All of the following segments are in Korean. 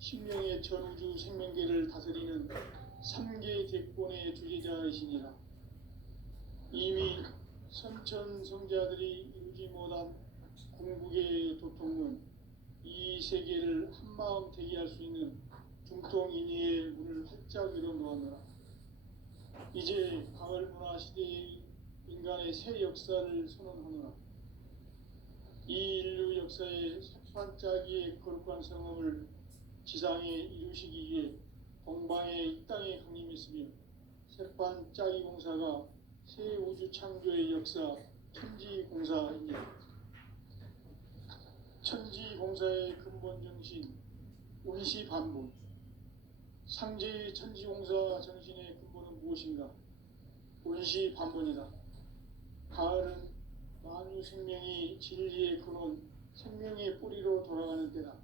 신명의 전우주 생명계를 다스리는 3계 대권의 주제자이시니라. 이미 선천성자들이 이루지 못한 궁극의 도통은 이 세계를 한마음 되게 할 수 있는 중통인의의 문을 활짝 열어놓았노라. 이제 가을 문화 시대의 인간의 새 역사를 선언하노라. 이 인류 역사의 반짝이의 거룩한 성험을 지상에 이루시기 위해 동방의 이 땅에 강림했으며 새반짝이 공사가 새 우주 창조의 역사 천지공사입니다. 천지공사의 근본 정신 원시반복. 상제의 천지공사 정신의 근본은 무엇인가? 원시반복이다. 가을은 만유 생명이 진리의 근원, 생명의 뿌리로 돌아가는 때다.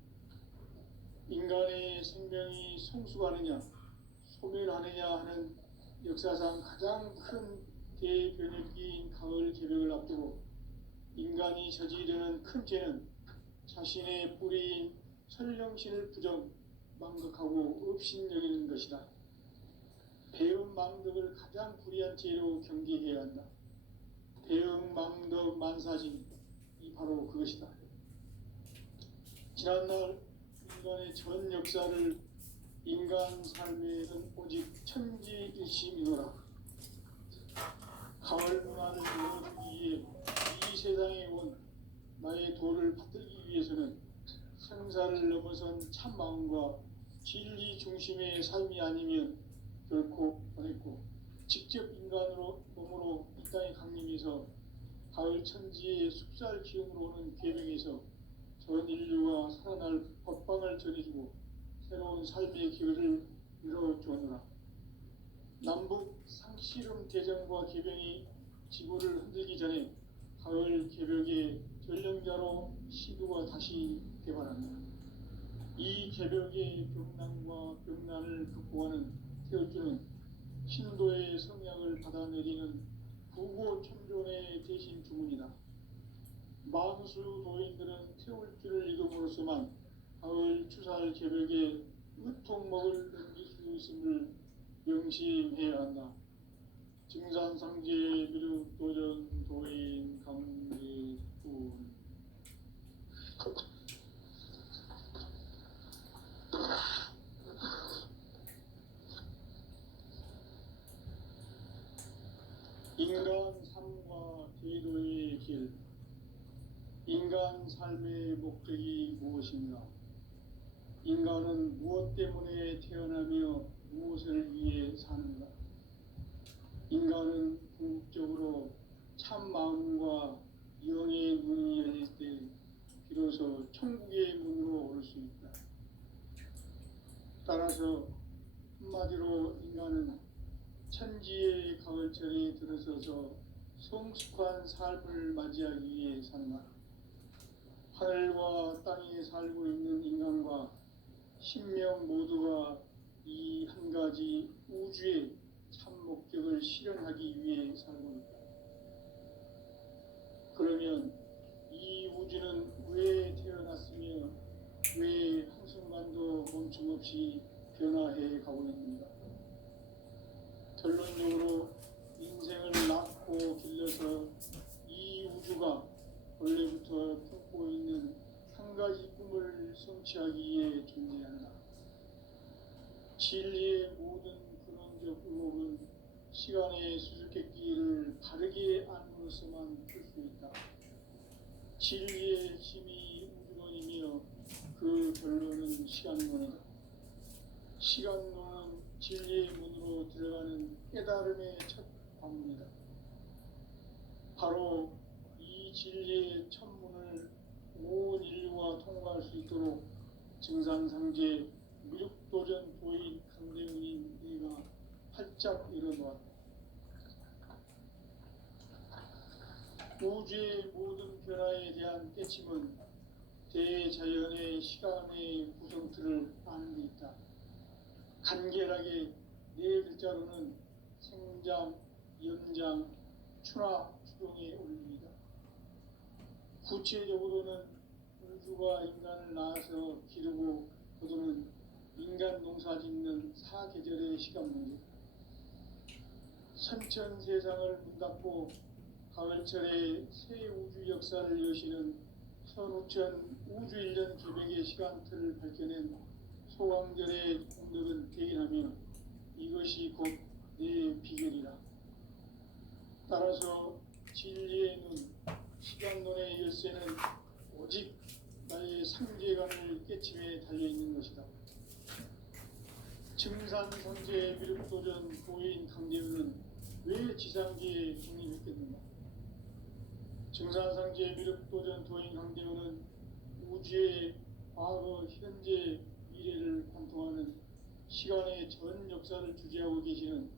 인간의 생명이 성숙하느냐, 소멸하느냐 하는 역사상 가장 큰 대변혁기인 가을 개벽을 앞두고 인간이 저지르는 큰 죄는 자신의 뿌리인 설령신을 부정, 망각하고 업신여기는 것이다. 배음 망덕을 가장 불의한 죄로 경계해야 한다. 배음 망덕 만사진이 바로 그것이다. 지난날 인간의 전 역사를 인간 삶에는 오직 천지일심이노라. 가을 문화를 열어주기 위해 이 세상에 온 나의 도를 받들기 위해서는 생사를 넘어선 참마음과 진리 중심의 삶이 아니면 결코 어렵고, 직접 인간으로 몸으로 이 땅에 강림해서 가을 천지의 숲살 기운으로 오는 계명에서 전 인류가 살아날 법방을 전해주고 새로운 삶의 기회를 열어주었노라. 남북 상씨름 대전과 개병이 지구를 흔들기 전에 가을 개벽의 전령자로 시두가 다시 개발합니다. 이 개벽의 병난과 병난을 극복하는 태울주는 신도의 성약을 받아내리는 부고천존의 대신 주문이다. 만수 도인들은 태울주를 이름으로서만 가을 추살 개벽에 으통먹을 넘길 수 있음을 명심해야 한다. 증산상제 미륵 도전 도인 강제군. 인간 삶과 제도의 길. 인간 삶의 목적이 무엇인가? 인간은 무엇 때문에 태어나며 무엇을 위해 사는가? 인간은 궁극적으로 참 마음과 영의 문이 열릴 때 비로소 천국의 문으로 올 수 있다. 따라서 한마디로 인간은 천지의 가을철에 들어서서 성숙한 삶을 맞이하기 위해 산다. 하늘과 땅에 살고 있는 인간과 신명 모두가 이 한 가지 우주의 참 목적을 실현하기 위해 살고 있다. 그러면 이 우주는 왜 태어났으며 왜 한순간도 멈춤없이 변화해 가고 있는가? 결론적으로 인생을 낳고 길러서 이 우주가 원래부터 품고 있는 한 가지 꿈을 성취하기 위해 존재한다. 진리의 모든 근원적 의목은 시간의 수수께끼를 바르게 안으로서만 풀 수 있다. 진리의 핵심이 우주론이며 그 결론은 시간론이다. 시간론은 진리의 문으로 들어가는 깨달음의 첫 관문이다. 바로 이 진리의 첫 문을 온 인류가 통과할 수 있도록 증산상제 미륵도전 도인 강대문인 네가 활짝 일어놓았다. 우주의 모든 변화에 대한 깨침은 대자연의 시간의 구성틀을 아는 데 있다. 간결하게 네 글자로는 생장, 연장, 추나 추동의 원리이다. 구체적으로는 우주가 인간을 낳아서 기르고 거두는 인간 농사 짓는 사계절의 시간입니다. 선천 세상을 문 닫고 가을철에 새 우주 역사를 여시는 선우천 우주일년 개백의 시간틀을 밝혀낸 소강절의 공덕은 대견하며 이것이 곧 내 비결이라. 따라서 진리의 눈, 시간론의 열쇠는 오직 나의 상제관을 깨침에 달려있는 것이다. 증산성제 미륵도전 도인 강대우는 왜 지상기에 정립했겠는가? 증산성제 미륵도전 도인 강대우는 우주의 과거, 현재, 미래를 관통하는 시간의 전 역사를 주재하고 계시는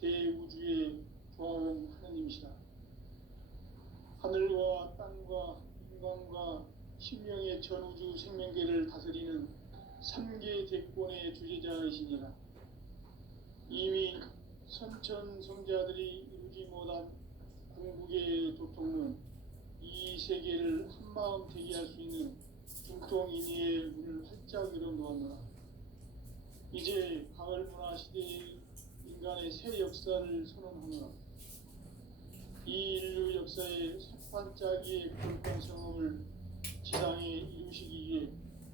대우주의 조화원 하느님이시다. 하늘과 땅과 인간과 신명의 전우주 생명계를 다스리는 3계 대권의 주제자이시니라. 이미 선천 성자들이 이루지 못한 궁극의 도통은 이 세계를 한마음 되게 할 수 있는 중통인의의 문을 활짝 열어놓았노라. 이제 가을 문화 시대의 인간의 새 역사를 선언하노라. 이 인류 역사의 새반짝이의 거룩한 성험을 지상에 이루시기 위해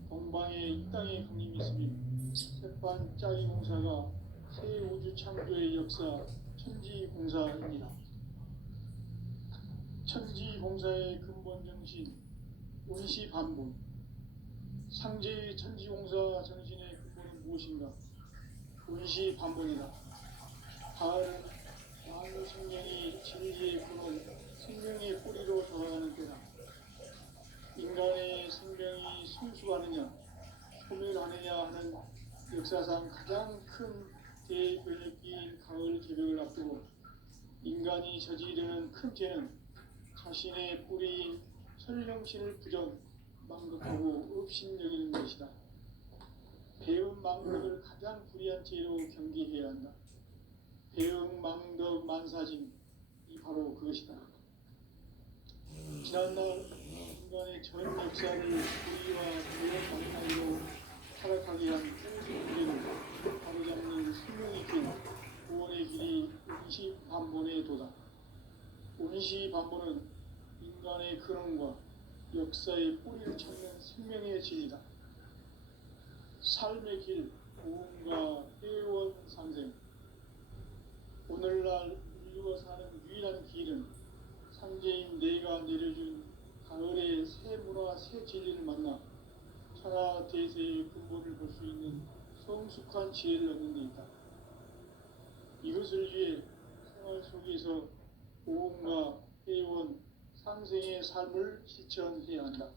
동방에 이 땅에 강림했으며 새반짝이 공사가 새 우주 창조의 역사 천지공사입니다. 천지공사의 근본 정신 운시반본. 상제의 천지공사 정신의 근본은 무엇인가? 운시반본이다. 가을 만유 생명이 진리의 근원 생명의 뿌리로 돌아가는 때다. 인간의 생명이 성숙하느냐 소멸하느냐 하는 역사상 가장 큰 대변혁기인 가을 개벽을 앞두고 인간이 저지르는 큰 죄는 자신의 뿌리인 설령신을 부정 망극하고 업신여기는 것이다. 배움 망덕을 가장 불의한 죄로 경계해야 한다. 배움 망덕 만사진 이 바로 그것이다. 지난날 인간의 전 역사를 불의와 배움 망상으로 타락하게 한 풍수불의를 바로잡는 생명의 길, 구원의 길이 운시반본의 도다. 운시반본은 인간의 근원과 역사의 뿌리를 찾는 생명의 진리다. 삶의 길, 고음과 회원 상생. 오늘날 인류가 사는 유일한 길은 상제인 내가 내려준 가을의 새 문화, 새 진리를 만나 천하 대세의 근본을 볼 수 있는 성숙한 지혜를 얻는 데 있다. 이것을 위해 생활 속에서 고음과 회원, 상생의 삶을 실천해야 한다.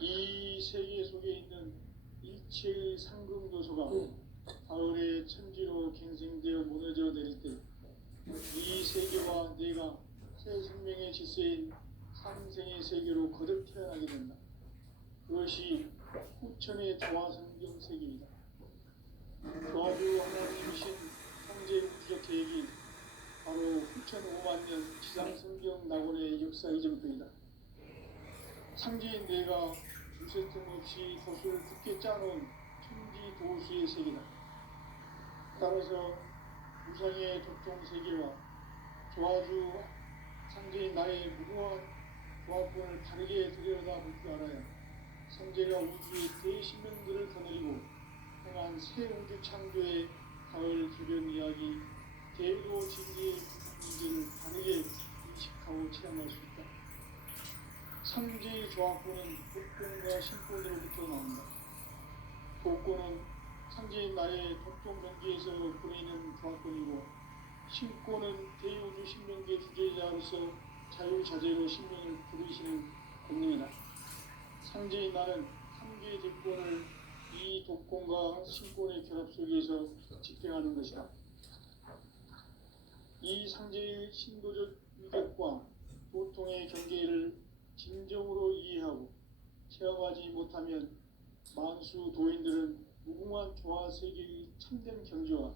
이 세계 속에 있는 일체의 상금도소가 가을의 천지로 갱생되어 무너져 내릴 때 이 세계와 내가 새 생명의 질서인 상생의 세계로 거듭 태어나게 된다. 그것이 후천의 조화성경 세계이다. 조화주 하나님이신 황제 우주적 계획이 바로 후천 5만 년 지상성경 낙원의 역사 이전부이다. 상제인 내가 두세 틈 없이 도수를 굳게 짜놓은 천지 도수의 세계다. 따라서 우상의 도통 세계와 조화주 상제인 나의 무궁한 조합권을 다르게 들여다볼 줄 알아야 상제가 우주의 대신명들을 거느리고 행한 새 우주 창조의 가을 기변 이야기, 대도 진리의 문제를 다르게 인식하고 체험할 수 있다. 상제의 조합권은 독권과 신권으로부터 나온다. 독권은 상제인 나의 독종 경계에서 보이는 조합권이고 신권은 대우주 신명계 주제자로서 자유자재로 신명을 부르시는 권능이다. 상제인 나는 3개의 대권을 이 독권과 신권의 결합 속에서 집행하는 것이다. 이 상제의 신도적 위력과 보통의 경계를 진정으로 이해하고 체험하지 못하면 만수 도인들은 무궁한 조화 세계의 참된 경지와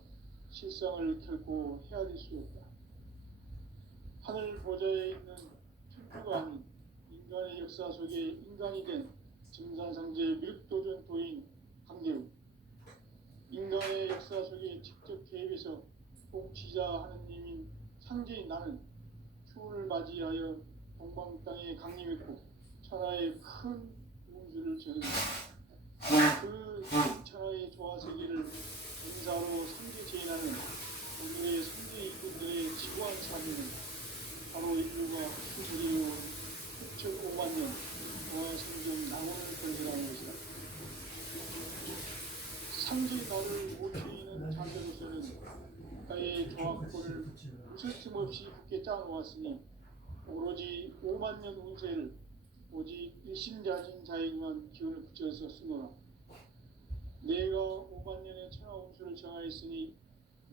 실상을 결코 헤아릴 수 없다. 하늘 보좌에 있는 천주가 아닌 인간의 역사 속에 인간이 된 증산상제 미륵도전 도인 강대우. 인간의 역사 속에 직접 개입해서 통치자 하느님인 상제인 나는 추운을 맞이하여 동방 땅에 강림했고 천하의 큰 운수를 전했다. 그 천하의 조화 세계를 인사로 선제제인하는 오늘의 선제 이분들의 지구한 삶에는 바로 인류가 수세기로 6.5만 년 조화 생존 낙원을 건설하는 것이다. 상제 나를 모치는 자세로서는 국가의 조합권을 무슨 틈없이 굳게 짜놓았으니 오로지 5만 년 운세를 오직 일심자진 자에게만 기운을 붙여서 쓰노라. 내가 5만 년의 천하 운수를 정하였으니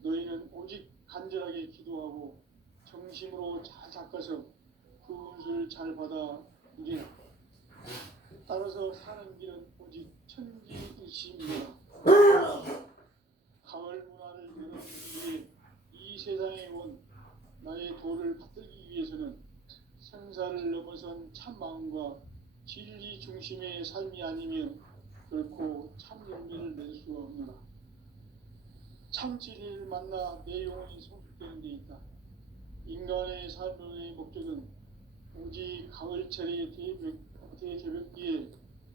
너희는 오직 간절하게 기도하고 정심으로 잘 닦아서 그 운수를 잘 받아 이겨라. 따라서 사는 길은 오직 천지일심이다. 가을 문화를 열어주기 위해 이 세상에 온 나의 도를 받들기 위해서는 생사를 넘어선 참 마음과 진리 중심의 삶이 아니면 결코 참 열매를 낼 수 없노라. 참 진리를 만나 내 영혼이 성숙되는 데 있다. 인간의 삶의 목적은 오직 가을철의 대개벽기에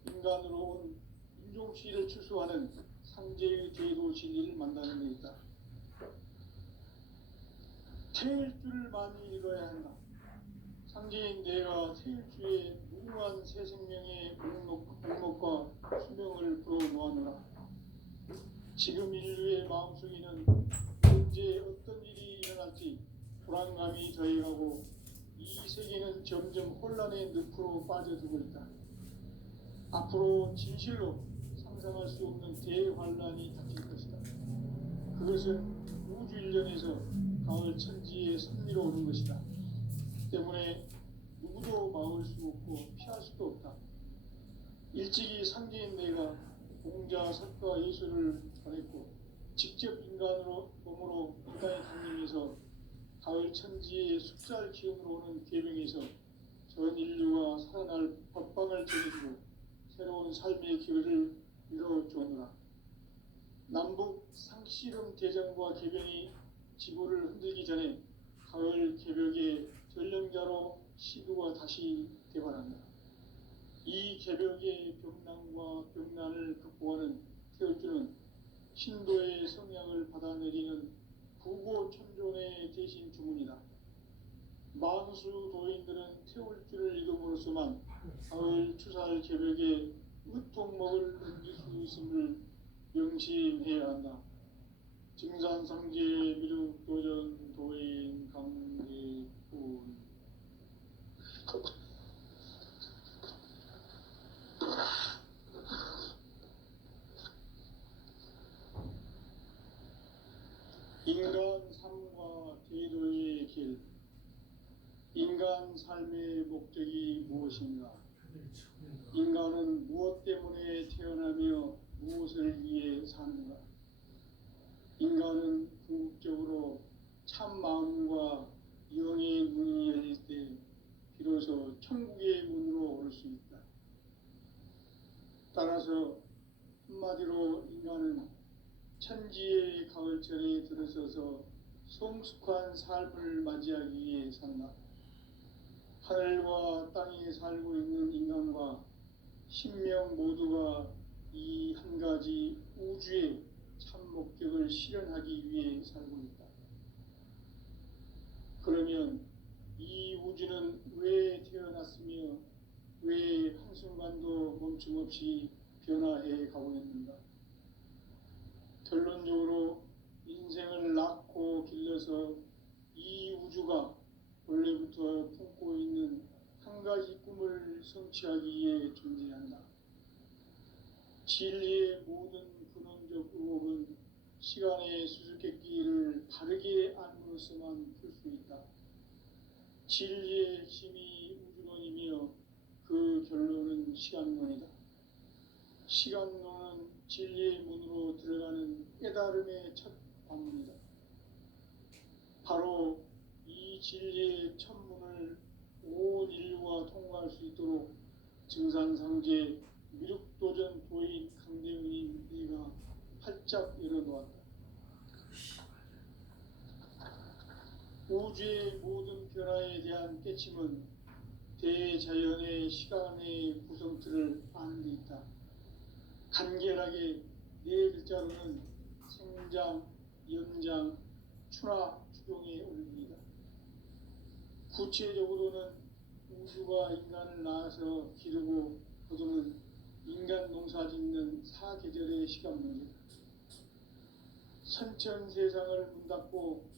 인간으로 온 인종시를 추수하는 상제의 제도 진리를 만나는 데 있다. 태일주를 많이 읽어야 한다. 상제인 내가 태일주에 무궁한 새 생명의 목록과 수명을 불어놓았노라. 지금 인류의 마음속에는 언제 어떤 일이 일어날지 불안감이 더해가고 이 세계는 점점 혼란의 늪으로 빠져들고 있다. 앞으로 진실로 상상할 수 없는 대환란이 닥칠 것이다. 그것은 우주 일련에서 가을 천지의 섭리로 오는 것이다. 때문에 누구도 막을 수 없고 피할 수도 없다. 일찍이 상제인 내가 공자, 석가, 예수를 전했고 직접 인간으로 몸으로 인간의 강림에서 가을 천지의 숫살 기운으로 오는 계명에서 전 인류가 살아날 법방을 전해주고 새로운 삶의 기회를 이뤄주었노라. 남북 상씨름 대전과 개병이 지구를 흔들기 전에 가을 개벽의 전령자로 시도가 다시 개발한다. 이 개벽의 병난과 병난을 극복하는 태울주는 신도의 성향을 받아내리는 부고천존의 대신 주문이다. 만수 도인들은 태울주를 읽음으로써만 가을 추살 개벽에 으통먹을 얹을 수 있음을 명심해야 한다. 증산상제 미륵도전 도인 강대군. 인간 삶과 제도의 길. 인간 삶의 목적이 무엇인가? 인간은 무엇 때문에 태어나며 무엇을 위해 사는가? 인간은 궁극적으로 참 마음과 영의 문이 열릴 때 비로소 천국의 문으로 올 수 있다. 따라서 한마디로 인간은 천지의 가을철에 들어서서 성숙한 삶을 맞이하기 위해 산다. 하늘과 땅에 살고 있는 인간과 신명 모두가 이 한 가지 우주의 참 목적을 실현하기 위해 살고 있다. 그러면 이 우주는 왜 태어났으며 왜 한순간도 멈춤없이 변화해 가고 있는가? 결론적으로 인생을 낳고 길러서 이 우주가 원래부터 품고 있는 한 가지 꿈을 성취하기 위해 존재한다. 진리의 모든 근원적 의혹은 시간의 수수께끼를 바르게 알므로서만 풀 수 있다. 진리의 핵심이 우주론이며 그 결론은 시간론이다. 시간론은 진리의 문으로 들어가는 깨달음의 첫 관문이다. 바로 이 진리의 첫 문을 온 인류가 통과할 수 있도록 증산상제 미륵도전 도인 강대훈이 깨침은 대자연의 시간의 구성틀을 아는 데 있다. 간결하게 네 글자로는 생장, 연장, 추나 추동의 원리이다. 구체적으로는 우주가 인간을 낳아서 기르고 거두는 인간 농사 짓는 사계절의 시간 문제다. 선천 세상을 문 닫고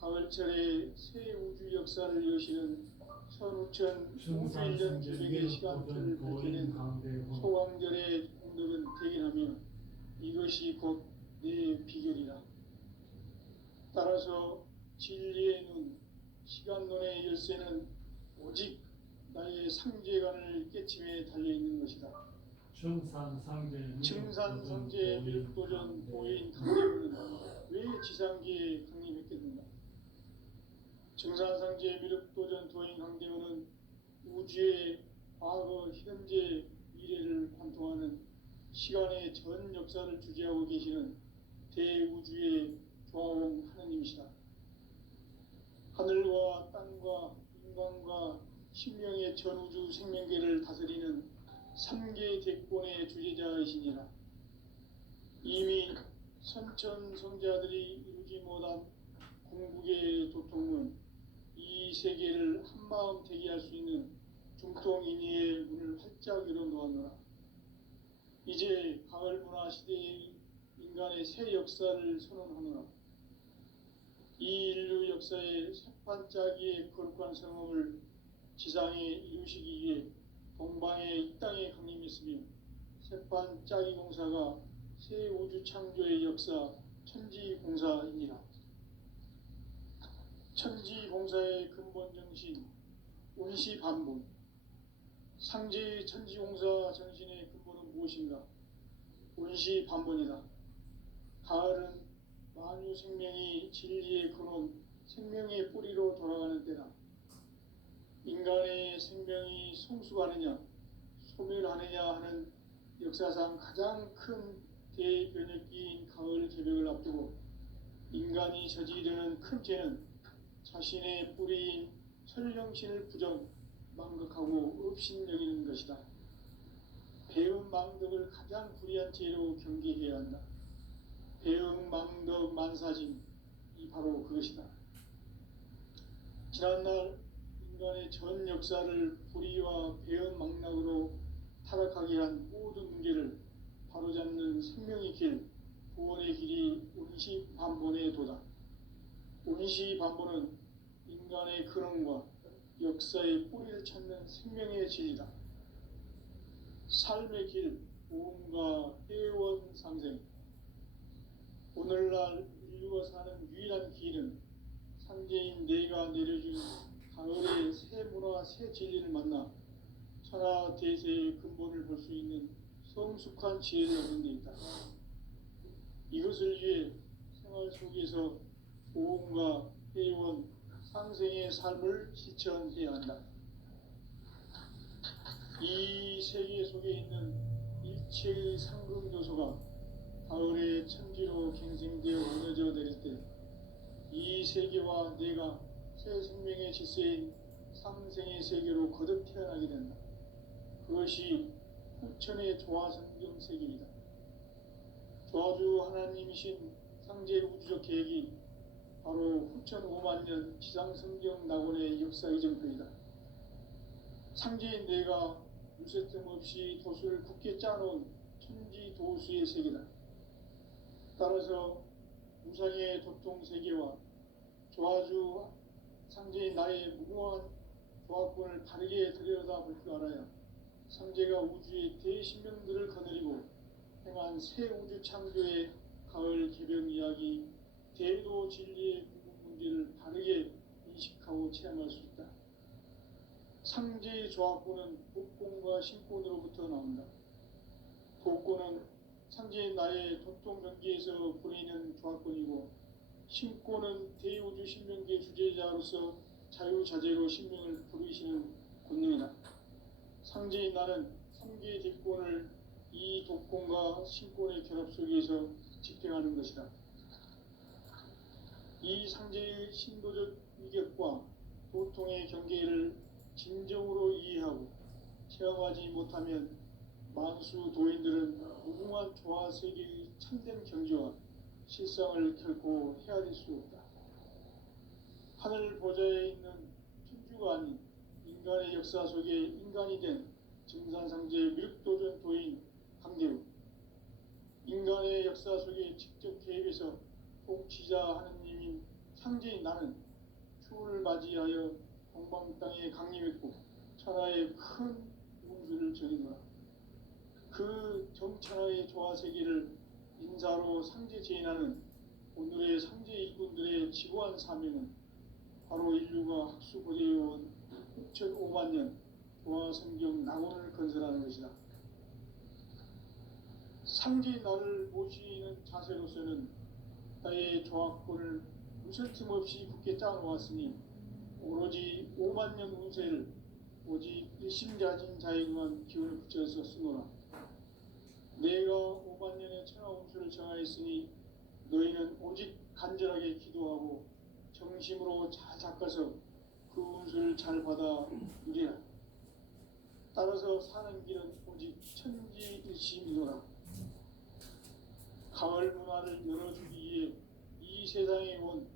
가을철에 새 우주 역사를 여시는 선우천 500년 기백의 시간틀을 밝히는 소강절의 공덕은 대견하며 이것이 곧 내 비결이라. 따라서 진리의 눈, 시간론의 열쇠는 오직 나의 상제관을 깨침에 달려있는 것이다. 증산상제 밀도전 도인 강림은 왜 지상기에 강림했겠는가? 증산상제 밀도전 도인 강림은 우주의 과거, 현재, 미래를 관통하는 시간의 전 역사를 주재하고 계시는 대우주의 조화원 하느님이시다. 하늘과 땅과 인간과 신명의 전우주 생명계를 다스리는 3개 대권의 주제자이시니라. 이미 선천성자들이 이루지 못한 궁극의 도통은 이 세계를 한마음 대기할 수 있는 중통인의의 문을 활짝 열어놓았노라. 이제 가을 문화 시대의 인간의 새 역사를 선언하노라. 이 인류 역사의 새반짝이의 거룩한 성험을 지상에 이루시기 위해 동방의 이 땅에 강림했으며 새반짝이 공사가 새 우주 창조의 역사 천지공사이니라. 천지공사의 근본 정신 운시반본. 상제의 천지공사 정신의 근본은 무엇인가? 운시반본이다. 가을은 만유 생명이 진리의 근원, 생명의 뿌리로 돌아가는 때다. 인간의 생명이 성숙하느냐, 소멸하느냐 하는 역사상 가장 큰 대변혁기인 가을 개벽을 앞두고 인간이 저지르는 큰 죄는 자신의 뿌리인 설령신을 부정, 망극하고 업신여기는 것이다. 배은 망덕을 가장 불의한 죄로 경계해야 한다. 배은 망덕 만사짐이 바로 그것이다. 지난날 인간의 전 역사를 불의와 배은 망락으로 타락하게 한 모든 문제를 바로잡는 생명의 길, 구원의 길이 운시반본의 도다. 운시반본은 인간의 근원과 역사의 뿌리를 찾는 생명의 진리다. 삶의 길, 보험과 회원 상생. 오늘날 인류가 사는 유일한 길은 상제인 내가 내려준 가을의 새 문화, 새 진리를 만나 천하 대세의 근본을 볼 수 있는 성숙한 지혜를 얻는 데 있다. 이것을 위해 생활 속에서 보험과 회원, 상생의 삶을 실천해야 한다. 이 세계 속에 있는 일체의 상금요소가 가을의 천지로 갱생되어 무너져 내릴 때 이 세계와 내가 새 생명의 질서인 상생의 세계로 거듭 태어나게 된다. 그것이 후천의 조화성경 세계이다. 조화주 하나님이신 상제 우주적 계획이 바로 후천 5만 년 지상성경 낙원의 역사 이정표이다. 상제인 내가 물새틈 없이 도수를 굳게 짜놓은 천지 도수의 세계다. 따라서 무상의 도통 세계와 조화주 상제인 나의 무궁한 조화권을 바르게 들여다볼 줄 알아야 상제가 우주의 대신명들을 거느리고 행한 새 우주 창조의 가을 개벽 이야기, 대도 진리의 궁극 문제를 바르게 인식하고 체험할 수 있다. 상제의 조화권은 복권과 신권으로부터 나온다. 복권은 상제인 나의 도통 경기에서 보내는 조화권이고, 신권은 대우주 신명계 주제자로서 자유자재로 신명을 부르시는 권능이다. 상제인 나는 3개의 대권을 이 독권과 신권의 결합 속에서 집행하는 것이다. 이 상제의 신도적 위격과 고통의 경계를 진정으로 이해하고 체험하지 못하면 만수 도인들은 무궁한 조화 세계의 참된 경지와 실상을 결코 헤아릴 수 없다. 하늘 보좌에 있는 천주가 아닌 인간의 역사 속에 인간이 된 증산상제 미륵도전 도인 강대우, 인간의 역사 속에 직접 개입해서 통치자 하느님인 상제인 나는 추후를 맞이하여 동방 땅에 강림했고 천하의 큰 운수를 전이노라. 그 정천하의 조화 세계를 인사로 상제 제인하는 오늘의 상제 일꾼들의 지고한 사명은 바로 인류가 학수고대해온 6,500만 년 조화 성경 낙원을 건설하는 것이다. 상제 나를 모시는 자세로서는 나의 조합권을 무설틈 없이 굳게 짜놓았으니 오로지 5만 년 운세를 오직 일심자진 자에게만 기운을 붙여서 쓰노라. 내가 5만 년의 천하 운수를 정하였으니 너희는 오직 간절하게 기도하고 정심으로 잘 닦아서 그 운수를 잘 받아 누리라. 따라서 사는 길은 오직 천지일심이노라. 가을 문화를 열어주기 위해 이 세상에 온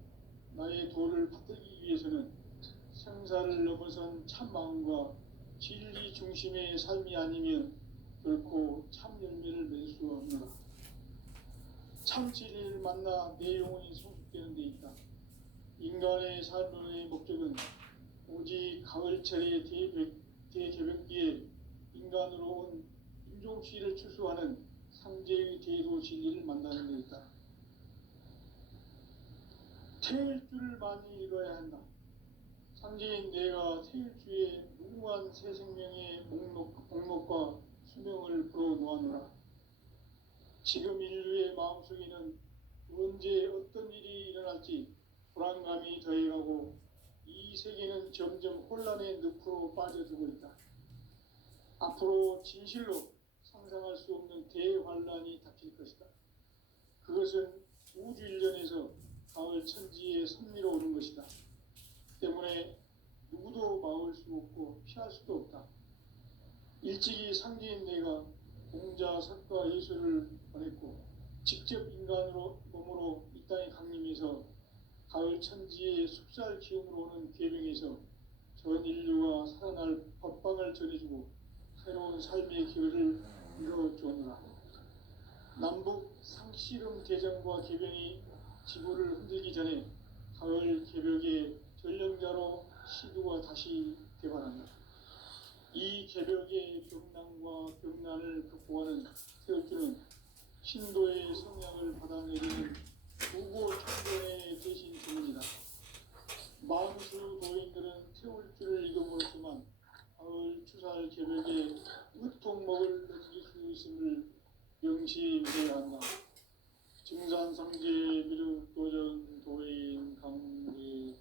나의 도를 받들기 위해서는 생사를 넘어선 참 마음과 진리 중심의 삶이 아니면 결코 참 열매를 맺을 수 없노라. 참 진리를 만나 내 영혼이 성숙되는 데 있다. 인간의 삶의 목적은 오직 가을철의 대개벽기에 인간으로 온 인종시를 추수하는 상제의 대도 진리를 만나는 데 있다. 태일주를 많이 읽어야 한다. 상제인 내가 태일주의 무궁한 새 생명의 목록과 수명을 불어놓아노라. 지금 인류의 마음속에는 언제 어떤 일이 일어날지 불안감이 더해가고 이 세계는 점점 혼란의 늪으로 빠져들고 있다. 앞으로 진실로 상상할 수 없는 대환란이 닥칠 것이다. 그것은 우주 일련에서 가을 천지에 섭리로 오는 것이다. 때문에 누구도 막을 수 없고 피할 수도 없다. 일찍이 상제인 내가 공자, 석가, 예수를 보냈고 직접 인간으로 몸으로 이 땅에 강림해서 가을 천지의 숲살 기운으로 오는 계명에서 전 인류가 살아날 법방을 전해주고 새로운 삶의 기회를 이뤄주었노라. 남북 상씨름 대전과 개병이 지구를 흔들기 전에 가을 개벽의 전령자로 시두가 다시 개발한다. 이 개벽의 병난과 병난을 극복하는 태울주는 신도의 성향을 받아내리는 무고 청전의 대신 주문이다. 만수 도인들은 태울주를 이름으로서만 가을 추살 개벽에 으통목을 넘길 수 있음을 명시해야 한다. 증산상제 미륵도전 도인 강대군.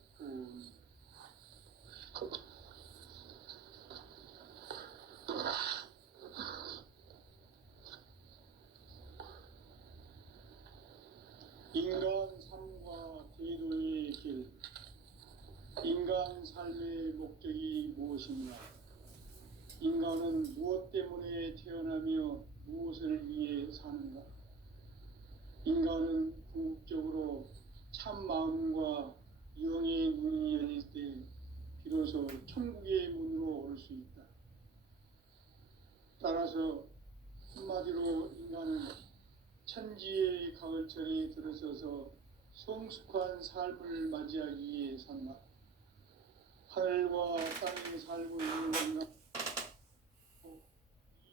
인간 삶과 제도의 길. 인간 삶의 목적이 무엇인가? 인간은 무엇 때문에 태어나며 무엇을 위해 사는가? 인간은 궁극적으로 참 마음과 영의 문이 열릴 때 비로소 천국의 문으로 올 수 있다. 따라서 한마디로 인간은 천지의 가을철에 들어서서 성숙한 삶을 맞이하기 위해 산다. 하늘과 땅에 살고 있는 인간,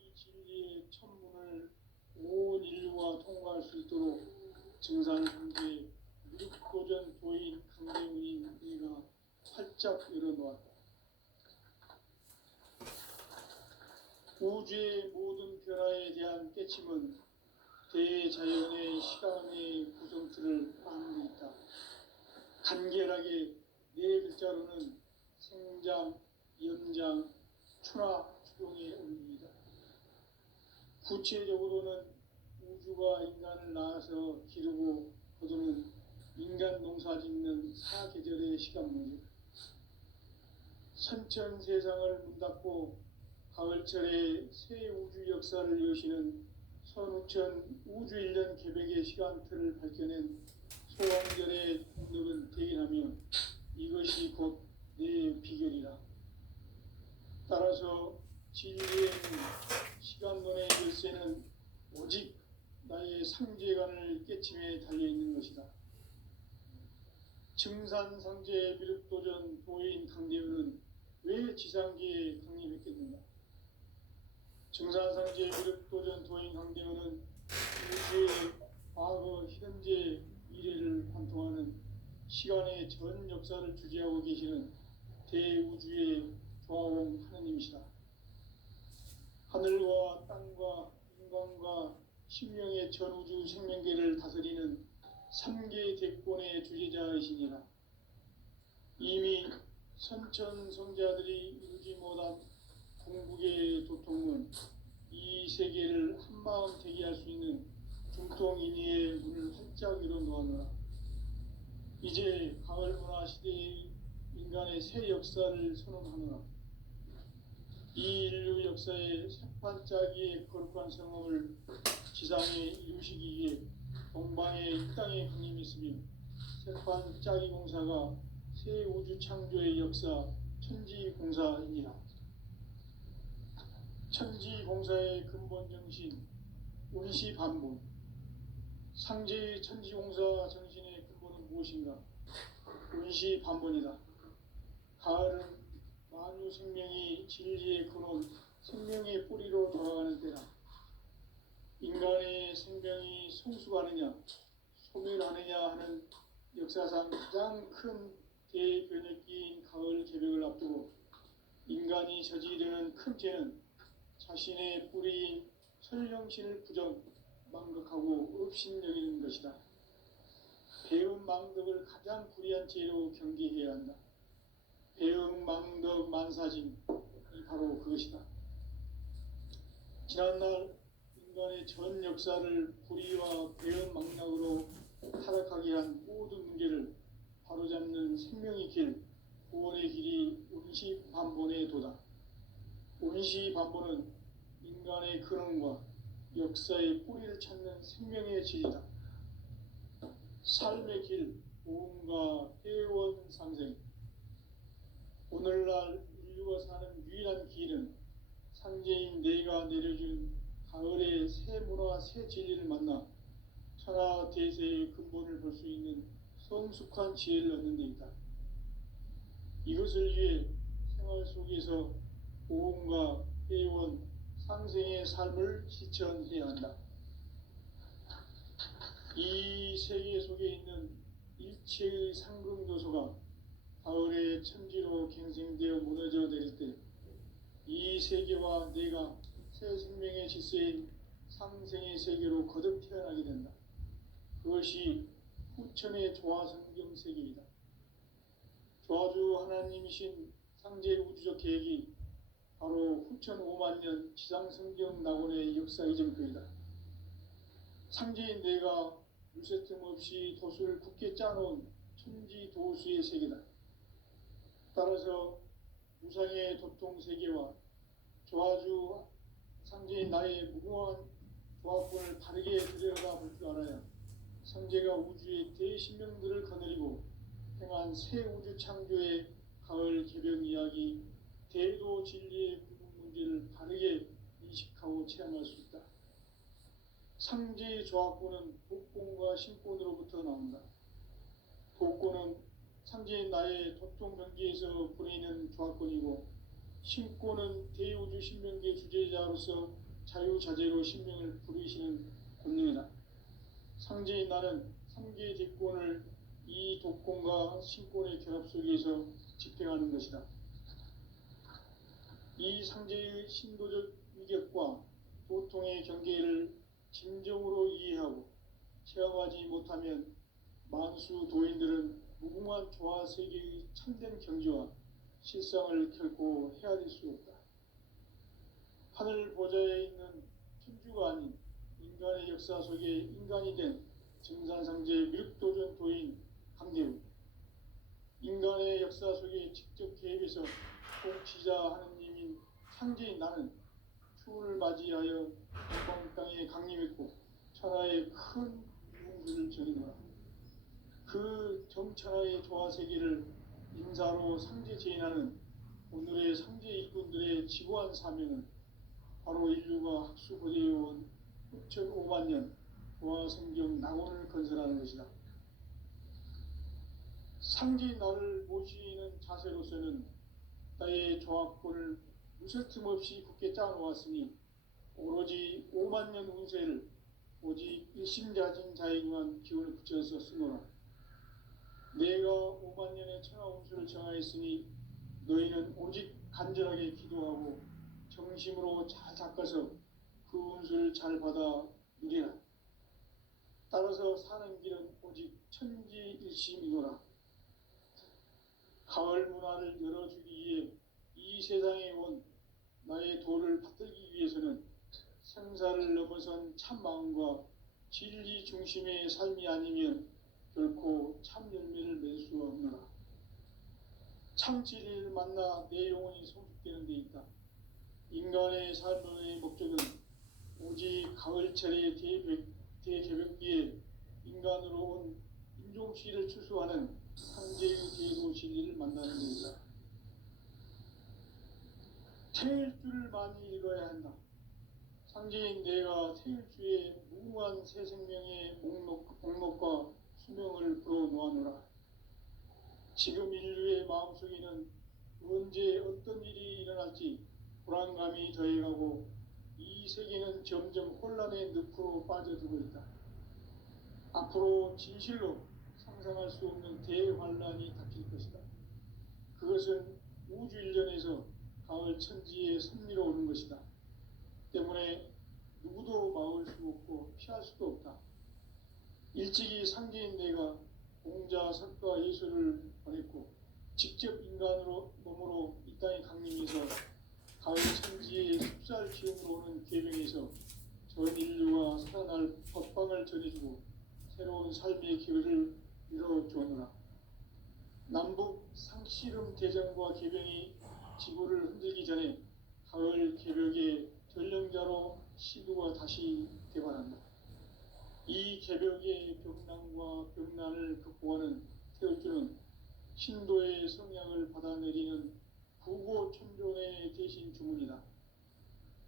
이 진리의 천문을 온 인류가 통과할 수 있도록 증산상제 미륵도전 도인 강대훈인 이가 활짝 열어놓았다. 우주의 모든 변화에 대한 깨침은 대자연의 시간의 구성틀을 아는 데 있다. 간결하게 네 글자로는 생장, 연장, 추나, 추동의 의미이다. 구체적으로는 우주가 인간을 낳아서 기르고 거두는 인간 농사 짓는 사계절의 시간 문제, 선천 세상을 문 닫고 가을철에 새 우주 역사를 여시는 선우천 우주일년 개백의 시간틀을 밝혀낸 소왕절의 동력은 대견하며 이것이 곧 내 비결이라. 따라서 진리의 시간론의 열쇠는 오직 나의 상제관을 깨침에 달려있는 것이다. 증산상제 미륵도전 도인 강대우는 왜 지상계에 강림했겠는가? 증산상제 미륵도전 도인 강대우는 우주의 과거, 현재, 미래를 관통하는 시간의 전 역사를 주재하고 계시는 대우주의 조화원 하느님이시다. 하늘과 땅과 인간과 신명의 전우주 생명계를 다스리는 3개 대권의 주제자이시니라. 이미 선천성자들이 이루지 못한 궁극의 도통은 이 세계를 한마음 되게 할 수 있는 중통인의의 문을 활짝 열어놓았노라. 이제 가을 문화 시대의 인간의 새 역사를 선언하노라. 이 인류 역사의 새판짜기의 거룩한 성업을 지상에 이루시기 위해 동방의 이 땅에 강림했으며 새판짜기 공사가 새 우주 창조의 역사 천지공사이니라. 천지공사의 근본 정신 운시반본. 상제의 천지공사 정신의 근본은 무엇인가? 운시반본이다. 가을은 만유 생명이 진리의 근원, 생명의 뿌리로 돌아가는 때다. 인간의 생명이 성숙하느냐, 소멸하느냐 하는 역사상 가장 큰 대변혁기인 가을 개벽을 앞두고 인간이 저지르는 큰 죄는 자신의 뿌리인 설령신을 망각하고 업신여기는 것이다. 배음 망덕을 가장 불의한 죄로 경계해야 한다. 배음 망덕 만사진이 바로 그것이다. 지난날 인간의 전 역사를 불의와 배음 망락으로 타락하게 한 모든 문제를 바로잡는 생명의 길, 구원의 길이 운시반본의 도다. 운시반본은 인간의 근원과 역사의 뿌리를 찾는 생명의 질이다. 삶의 길, 보험과 회원 상생. 오늘날 인류가 사는 유일한 길은 상제인 내가 내려준 가을의 새 문화, 새 진리를 만나 천하 대세의 근본을 볼 수 있는 성숙한 지혜를 얻는 데 있다. 이것을 위해 생활 속에서 보험과 회원, 상생의 삶을 실천해야 한다. 이 세계 속에 있는 일체의 상승도소가 가을의 천지로 갱생되어 무너져 내릴 때 이 세계와 내가 새 생명의 질서인 상생의 세계로 거듭 태어나게 된다. 그것이 후천의 조화성경 세계이다. 조화주 하나님이신 상제 우주적 계획이 바로 후천 5만년 지상성경 낙원의 역사 이정표이다. 상제인 내가 유세틈 없이 도수를 굳게 짜놓은 천지도수의 세계다. 따라서 무상의 도통세계와 조화주 상제인 나의 무궁한 조화권을 바르게 들여다볼 줄 알아야 상제가 우주의 대신명들을 거느리고 행한 새 우주 창조의 가을 개벽 이야기, 대도 진리의 구분 문제를 바르게 인식하고 체험할 수 있다. 상제의 조화권은 독권과 신권으로부터 나온다. 독권은 상제인 나의 도통 경계에서 보내는 조화권이고, 신권은 대우주 신명계 주제자로서 자유자재로 신명을 부르시는 권능이다. 상제인 나는 3개 대권을 이 독권과 신권의 결합 속에서 집행하는 것이다. 이 상제의 신도적 위격과 도통의 경계를 진정으로 이해하고 체험하지 못하면 만수 도인들은 무궁한 조화 세계의 참된 경지와 실상을 결코 헤아릴 수 없다. 하늘 보좌에 있는 천주가 아닌 인간의 역사 속에 인간이 된 증산상제 미륵도전 도인 강대우. 인간의 역사 속에 직접 개입해서 통치자 하느님인 상제인 나는 추운을 맞이하여 동방 땅에 강림했고 천하의 큰 용수를 정의노라. 그 정천하의 조화세계를 인사로 상제 제인하는 오늘의 상제 일꾼들의 지고한 사명은 바로 인류가 학수고대해온 6,500만 년 조화성경 낙원을 건설하는 것이다. 상제인 나를 모시는 자세로서는 나의 조합권을 무쇠틈 없이 굳게 짜놓았으니 오로지 5만 년 운세를 오직 일심자진 자에게만 기운을 붙여서 쓰노라. 내가 5만 년의 천하 운수를 정하였으니 너희는 오직 간절하게 기도하고 정심으로 잘 닦아서 그 운수를 잘 받아 누리라. 따라서 사는 길은 오직 천지일심이노라. 가을 문화를 열어주기 위해 이 세상에 온 나의 도를 받들기 위해서는 생사를 넘어선 참 마음과 진리 중심의 삶이 아니면 결코 참 열매를 맺을 수 없노라. 참 진리를 만나 내 영혼이 성숙되는 데 있다. 인간의 삶의 목적은 오직 가을철의 대개벽기에 인간으로 온 인종시를 추수하는 상제의 대도 진리를 만나는 데이다. 태일주를 많이 읽어야 한다. 상제인 내가 태일주의 무궁한 새 생명의 목록과 수명을 불어놓아노라. 지금 인류의 마음속에는 언제 어떤 일이 일어날지 불안감이 더해가고 이 세계는 점점 혼란의 늪으로 빠져들고 있다. 앞으로 진실로 상상할 수 없는 대환란이 닥칠 것이다. 그것은 우주 일전에서 가을 천지의 섭리로 오는 것이다. 때문에 누구도 막을 수 없고 피할 수도 없다. 일찍이 상제인 내가 공자, 석가, 예수를 보냈고 직접 인간으로 몸으로 이 땅에 강림해서 가을 천지의 습살 기운으로 오는 계명에서 전 인류가 살아날 법방을 전해주고 새로운 삶의 기회를 이뤄주었노라. 남북 상씨름 대전과 개병이 지구를 흔들기 전에 가을 개벽의 전령자로 시두가 다시 개발한다. 이 개벽의 벽난과 벽난을 극복하는 태울주는 신도의 성향을 받아내리는 구고천존의 대신 주문이다.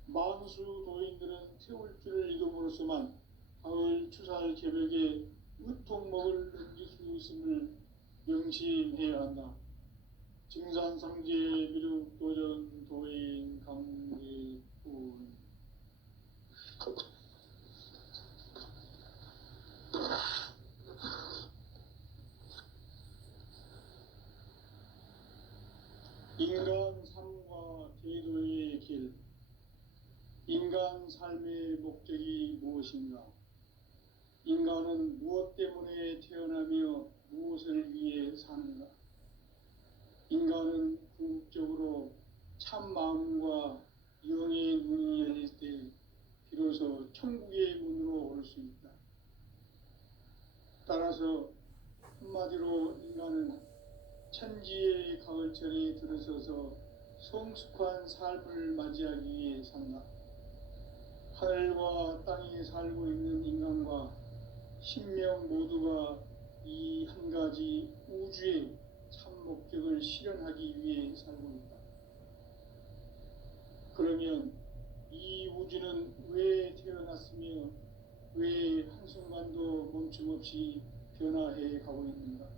만수 도인들은 태울주를 읽음으로써만 가을 추살 개벽에 무통목을 넘길 수 있음을 명심해야 한다. 증산상제 미륵도전 도인 강대군. 인간 삶과 제도의 길. 인간 삶의 목적이 무엇인가? 인간은 무엇 때문에 태어나며 무엇을 위해 사는가? 인간은 궁극적으로 참 마음과 영의 문이 열릴 때 비로소 천국의 문으로 올 수 있다. 따라서 한마디로 인간은 천지의 가을철에 들어서서 성숙한 삶을 맞이하기 위해 산다. 하늘과 땅에 살고 있는 인간과 신명 모두가 이 한 가지 우주의 참 목적을 실현하기 위해 살고 있다. 그러면 이 우주는 왜 태어났으며 왜 한순간도 멈춤없이 변화해 가고 있는가?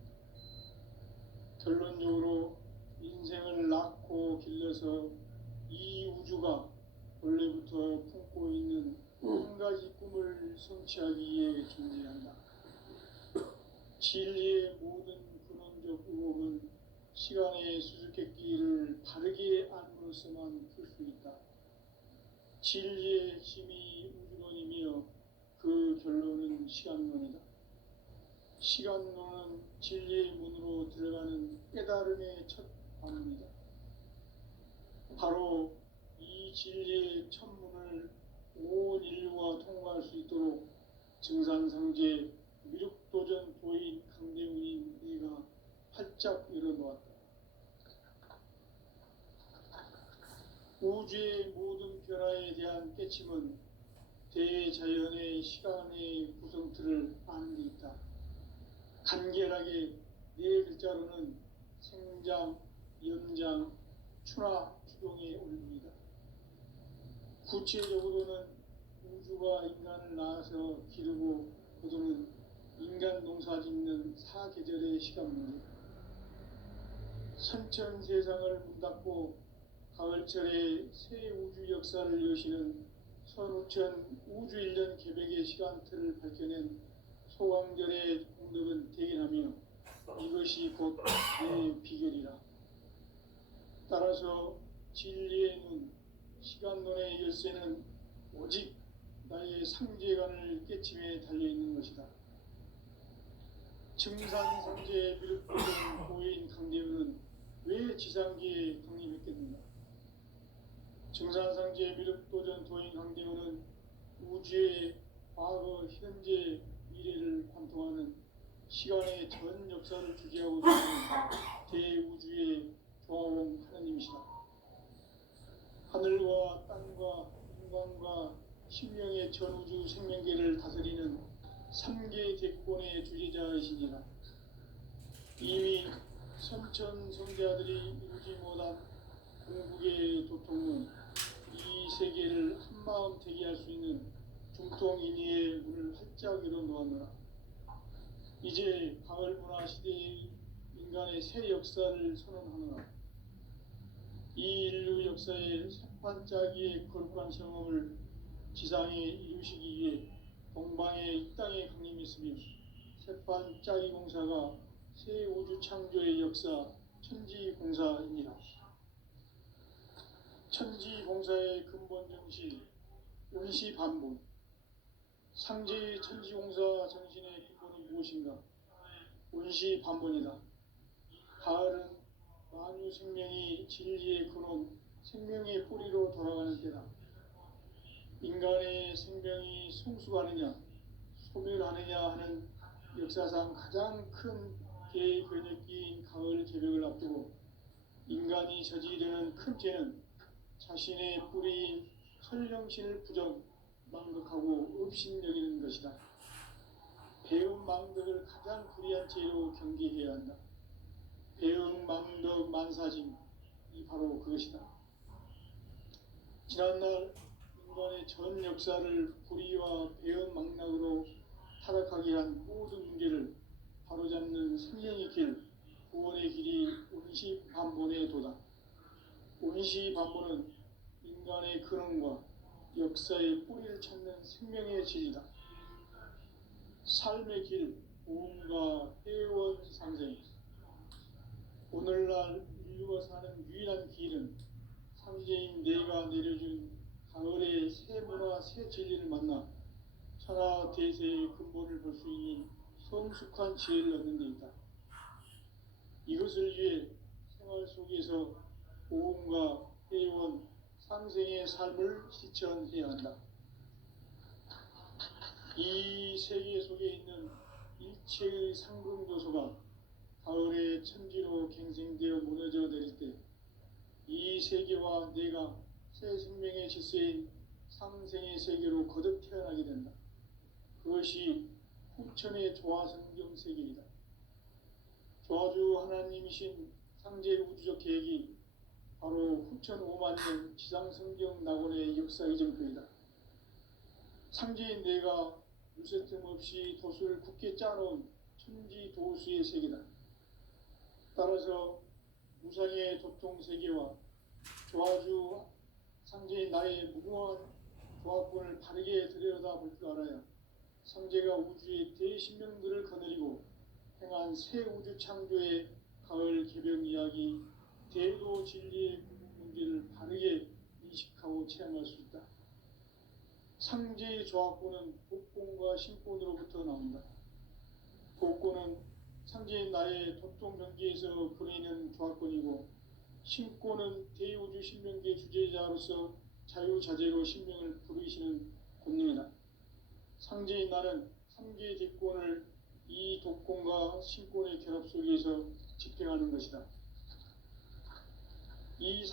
결론적으로 인생을 낳고 길러서 이 우주가 원래부터 품고 있는 한 가지 꿈을 성취하기 위해 존재한다. 진리의 모든 근원적 의혹은 시간의 수수께끼를 바르게 안으로서만 풀 수 있다. 진리의 핵심이 우주론이며 그 결론은 시간론이다. 시간론은 진리의 문으로 들어가는 깨달음의 첫 방문이다. 바로 이 진리의 첫 문을 온 인류가 통과할 수 있도록 증산상제 미륵도전 도인 강대훈이 내가 활짝 열어놓았다. 우주의 모든 변화에 대한 깨침은 대자연의 시간의 구성틀을 아는 데 있다. 간결하게 네 글자로는 생장, 연장, 추나 추동의 올림입니다. 구체적으로는 우주가 인간을 낳아서 기르고 거두는 인간 농사 짓는 사계절의 시간 문제, 선천 세상을 문닫고 가을철에 새 우주 역사를 여시는 선우천 우주 1년 개백의 시간틀을 밝혀낸 소강절의 공덕은 대견하며 이것이 곧 내 비결이라. 따라서 진리의 눈, 시간론의 열쇠는 오직 나의 상제관을 깨침에 달려있는 것이다. 증산상제의 미륵도전 고인 강대우는 왜 지상기에 강림했겠는가? 증산상제의 미륵도전 도인 강대우는 우주의 과거, 현재, 미래를 관통하는 시간의 전 역사를 주재하고 있는 대우주의 조화원 하나님이시다. 하늘과 땅과 인간과 신명의 전우주 생명계를 다스리는 3계 대권의 주재자이시니라. 이미 선천성대아들이 이루지 못한 궁극의 도통은 이 세계를 한마음 되게 할 수 있는 중통인의의 문을 활짝 열어놓았노라. 이제 가을문화 시대의 인간의 새 역사를 선언하노라. 이 인류 역사의 새판짜기의 거룩한 경험을 지상에 이루시기 위해 동방의 이 땅에 강림했으며 새판짜기 공사가 새 우주 창조의 역사 천지공사입니다. 천지공사의 근본 정신 운시반본. 상제의 천지공사 정신의 근본은 무엇인가? 운시반본이다. 가을은 만유 생명이 진리의 근원, 생명의 뿌리로 돌아가는 때다. 인간의 생명이 성숙하느냐, 소멸하느냐 하는 역사상 가장 큰 대변혁기인 가을 개벽을 앞두고 인간이 저지르는 큰 죄는 자신의 뿌리인 설령신을 부정, 망덕하고 업신여기는 것이다. 배움 망덕을 가장 불의한 죄로 경계해야 한다. 배움 망덕 만사짐이 바로 그것이다. 지난날 인간의 전 역사를 불의와 배움 망락으로 타락하게 한 모든 문제를 바로잡는 생명의 길, 구원의 길이 운시반본의 도다. 운시반본은 인간의 근원과 역사의 뿌리를 찾는 생명의 진리다. 삶의 길, 보험과 회원 상생. 오늘날 인류가 사는 유일한 길은 상제인 내가 내려준 가을의 새 문화, 새 진리를 만나 천하 대세의 근본을 볼 수 있는 성숙한 지혜를 얻는 데 있다. 이것을 위해 생활 속에서 보험과 회원, 상생의 삶을 실천해야 한다. 이 세계 속에 있는 일체의 상금 요소가 가을의 천지로 갱생되어 무너져 내릴 때 이 세계와 내가 새 생명의 질서인 상생의 세계로 거듭 태어나게 된다. 그것이 후천의 조화성경 세계이다. 조화주 하나님이신 상제 우주적 계획이 바로 후천 5만년 지상성경 낙원의 역사 이정표이다. 상제인 내가 유세틈 없이 도수를 굳게 짜놓은 천지도수의 세계다. 따라서 무상의 도통세계와 조화주 상제인 나의 무궁한 조화권을 바르게 들여다볼 줄 알아야 상제가 우주의 대신명들을 거느리고 행한 새 우주 창조의 가을 개벽 이야기, 대도 진리의 문제를 바르게 인식하고 체험할 수 있다. 상제의 조화권은 복권과 신권으로부터 나온다. 복권은 상제인 나의 도통 경계에서 보내는 조화권이고, 신권은 대우주 신명계 주제자로서 자유자재로 신명을 부르시는 권능이다. 상제인 나는 3개 대권을 이 독권과 신권의 결합 속에서 집행하는 것이다. 이